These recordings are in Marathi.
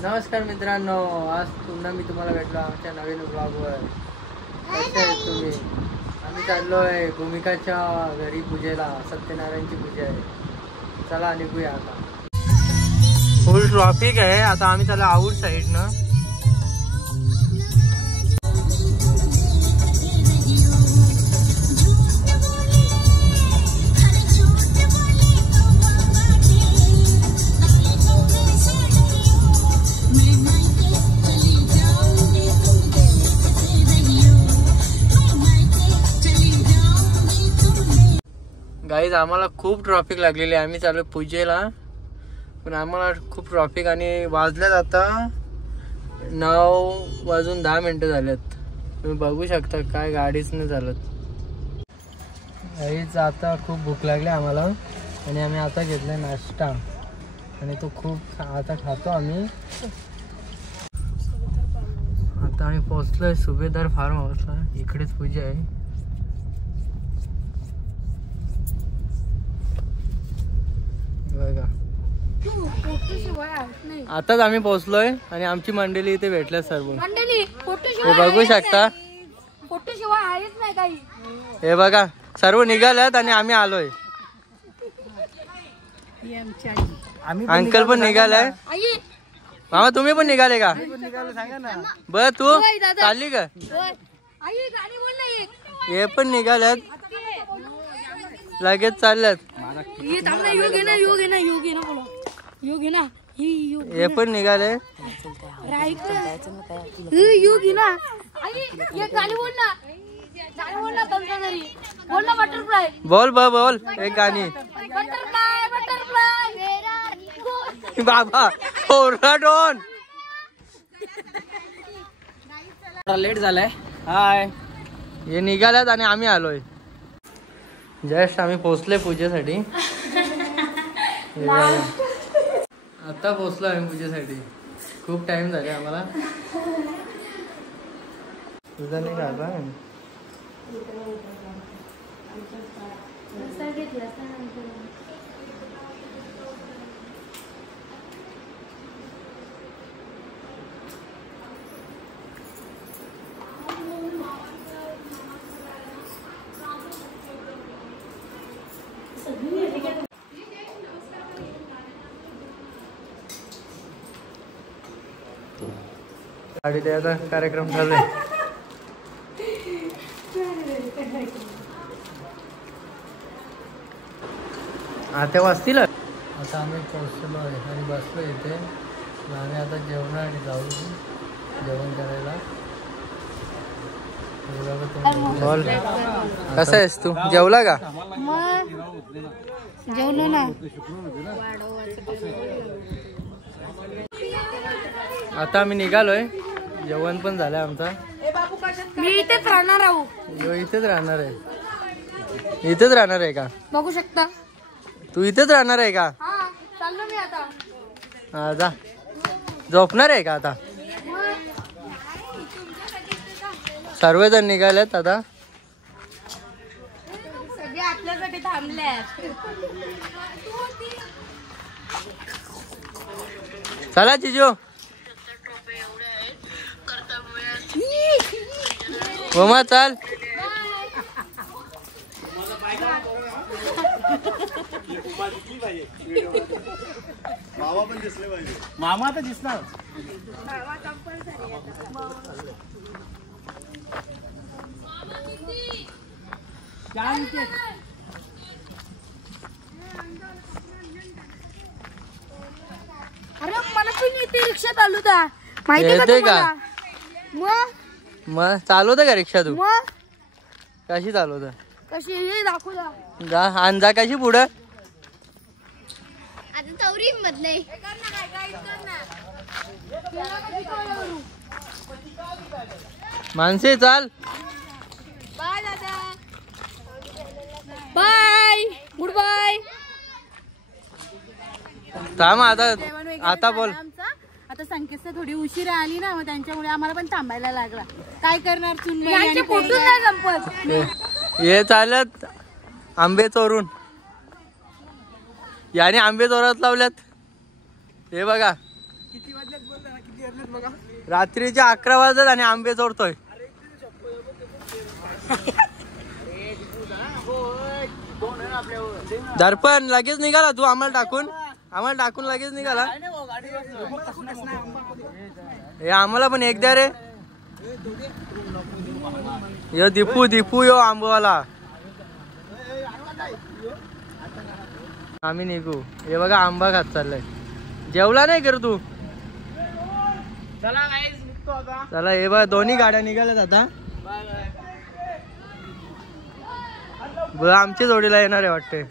नमस्कार मित्रांनो, आज पुन्हा मी तुम्हाला भेटलो आमच्या नवीन ब्लॉगवर. कसे आहेत तुम्ही? आम्ही चाललोय भूमिकाच्या घरी पूजेला. सत्यनारायणची पूजा आहे. चला निघूया आता. फुल ट्रॉफिक आहे. आता आम्ही चाललो आउट साईडनं. गाईज आम्हाला खूप ट्रॉफिक लागलेली आहे. आम्ही चालू पूजेला, पण आम्हाला खूप ट्रॉफिक आणि वाजल्यात आता 9:10 झालेत. तुम्ही बघू शकता काय गाडीच नाही चालत. गाईज आता खूप भूक लागली आम्हाला आणि आम्ही आता घेतलाय नाश्ता आणि तो खूप आता खातो आम्ही. आता आम्ही पोहोचलोय सुभेदार फार्म हाऊसला. इकडेच पूजा आहे. आताच आम्ही पोहोचलोय आणि आमची मंडळी इथे भेटल्या सर्व. हे बघू शकता. हे बघा सर्व निघाल्यात आणि आम्ही आलोय. अंकल पण निघालाय. मामा तुम्ही पण निघाले का? बर तू चालली का? हे पण निघाल्यात, लगेच चालल्यात. हे पण निघाले. बोल बोल एक गाणी. बाबा ओरडोन लेट झालाय. हाय, हे निघाल्यात आणि आम्ही आलोय. जस्ट आम्ही पोहोचले पूजेसाठी. आता पोहोचलो आम्ही पूजेसाठी. खूप टाइम झाले आम्हाला. तुझा नाही राहिला. गाडी द्यायचा कार्यक्रम चालू. आता वाजतील. आता आम्ही पोहोचलो आहे आणि बसलो इथे. आम्ही आता जेवणासाठी जाऊ, जेवण करायला. बोल कसा आहेस तू? जेवला का? जेवलो ना. आता आम्ही निघालोय. जेवण पण झालंय आमचा. मी इथेच राहणार आहो. इथेच राहणार आहे. इथेच राहणार आहे का? बघू शकता. तू इथेच राहणार आहे का? चाललो मी आता. हा जा. झोपणार आहे का आता? सर्वजण निघालेत आता. सगळे आपल्यासाठी थांबल्यात. चला जिजू. मम्मा चाल. मामा पण दिसले पाहिजे. मामा तर दिसणार. अरे मला पण इथे रिक्षा चालवता माहिती का? मग चालवतं का रिक्षा तू? मग कशी चालवतं? कशी हे दाखव जा आणि जा. कशी पुढं? आता चौरी मधले मानसी चाल. बाय दादा. थांब आता जेवण वगैरे आता बोल. झालं आमचं. आता संकेत थोडी उशिरा आली ना, मग त्यांच्यामुळे आम्हाला पण थांबायला लागला. काय करणार चुनबाई आणि पोटून नाही संपत. हे चालत आंबे चोरून, याने आंबे चोरात लावल्यात. हे बघा रात्रीचे 11 वाजत आणि आंबे चोरतोय. दर्पण लगेच निघाला तू, आम्हाला टाकून लगेच निघाला. हे आम्हाला पण एक द्या रे. यो दीपू यो आंबवाला. आम्ही निघू. हे बघा आंबा खात चाललाय. जेवला नाही कर तू. चला हे बघा दोन्ही गाड्या निघाल्यात आता. आमच्या जोडीला येणार आहे वाटते.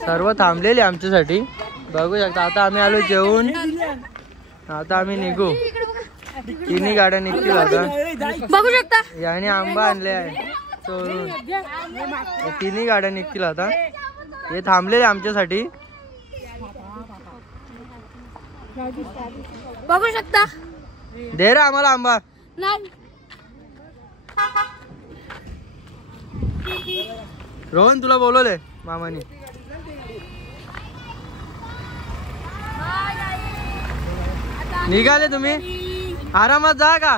सर्व थांबलेले आमच्यासाठी बघू शकता. आता आम्ही आलो जेवून. आता आम्ही निघू. तिन्ही गाड्या निघतील आता. बघू शकता याने आंबा आणले आहे चोरून. तिन्ही गाड्या निघतील आता. हे थांबलेले आमच्यासाठी. बघू शकता. दे रे आम्हाला आंबा. नाही रोहन तुला बोलवले मामानी. निघाले तुम्ही आरामात जा का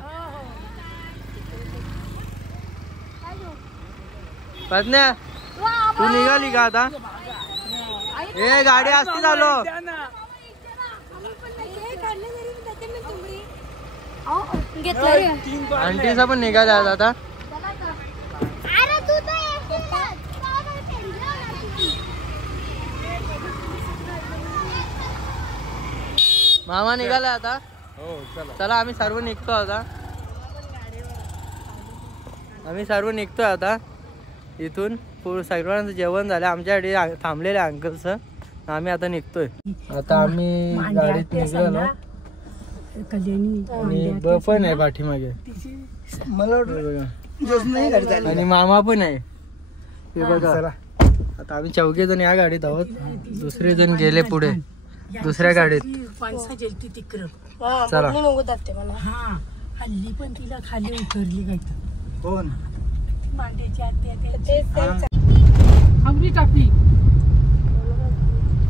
पत्न्या. तू निघाली का आता. ए गाडी असती चालू. आंटीचा पण निघाला आता. मामा निघाला आता. चला आम्ही सर्व निघतो आता. इथून सर्वांचं जेवण झालं. आमच्यासाठी थांबलेले अंकलचं. आम्ही आता निघतोय. आता आम्ही गाडीत निघालो आणि पण आहे पाठीमागे आणि मामा पण आहे. हे बघा आता आम्ही 4 जण या गाडीत आहोत. दुसरे जण गेले पुढे दुसऱ्या गाडीत. चला हल्ली पण तिला खाली उतरली काय कोण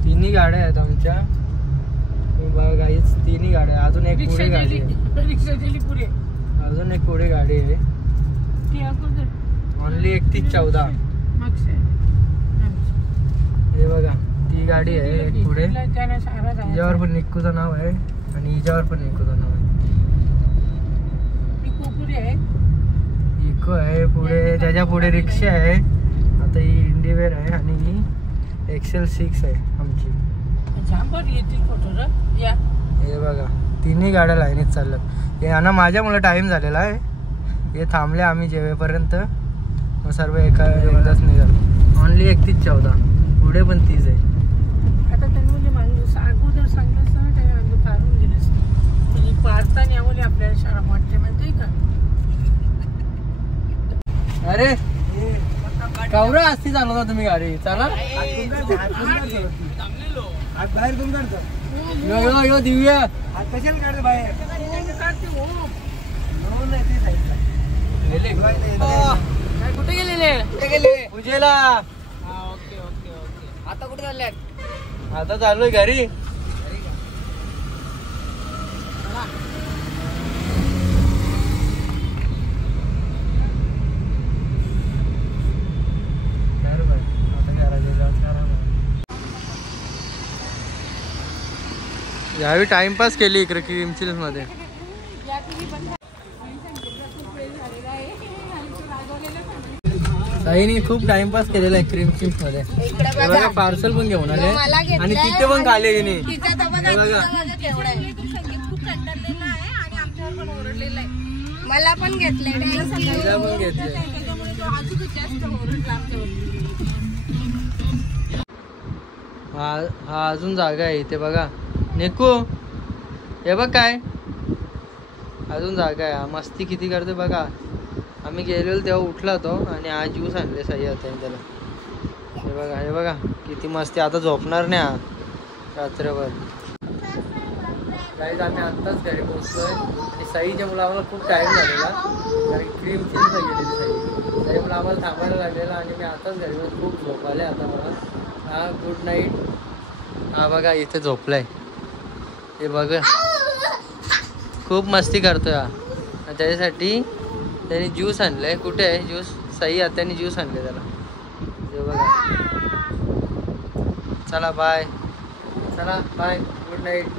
तिन्ही गाड्या आहेत आमच्या. तिन्ही गाड्या. अजून एक पुढे गाडी आहे. अजून एक पुढे गाडी आहे. ओनली 3114. हे बघा ती गाडी आहे एक पुढे. हिच्यावर पण निक्कूचं नाव आहे आणि हिच्यावर पण निक्कूचं नाव आहे. इको आहे पुढे. त्याच्या पुढे रिक्षा आहे. आता ही इंडिवेअर आहे आणि ही एक्सेल 6 आहे आमची. हे बघा तिन्ही गाड्या लाईनीत चालल्यात. यांना माझ्यामुळे टाइम झालेला आहे. हे थांबले आम्ही जेवेपर्यंत. मग सर्व एकदाच निघालो. ओनली 3114. पुढे पण 30 आहे. आता त्यांनी माणूस अगोदर सांगितलं असतं त्यांनी काढून दिलं असतं. पारता यामुळे आपल्याला शाळा वाटते माहिती का. अरे कवरा असती चालवता तुम्ही गाडी. चला बाहेर कोण काढतो. यो दिव्या कशाला काढतो बाहेर. कुठे गेलेले पूजेला. आता कुठे चालले. आता चाललोय घरी. यावेळी टाइमपास केली इकडे क्रीमचिल्स मध्ये. ताईनी खूप टाइमपास केलेला आहे क्रीमचिल्स मध्ये. बघा पार्सल पण घेऊन आले आणि तिथे पण खाले गेली. मला पण घेतलंय. हा अजून जागा आहे इथे बघा. निकू हे बघ काय अजून जागा आहे. मस्ती किती करते बघा. आम्ही गेलेलो तेव्हा उठला तो आणि आज ज्यूस आणले सही आता त्याला. हे बघा किती मस्ती. आता झोपणार नाही हा रात्रभर. गाईज आम्ही आत्ताच घरी पोहोचलोय आणि साईच्या मुलं आम्हाला खूप टाईम झालेला कारण क्रीम चेंज गेलेली साई मुलं आम्हाला थांबायला लागलेला आणि मी आताच घरी खूप झोप आले आता मला. हा गुड नाईट. हा बघा इथे झोपलाय. हे बघा खूप मस्ती करतोय हा. त्याच्यासाठी त्याने ज्यूस आणलाय. कुठे आहे ज्यूस? साई आत्याने ज्यूस आणले त्याला. हे बघा. चला बाय. चला बाय. Good night.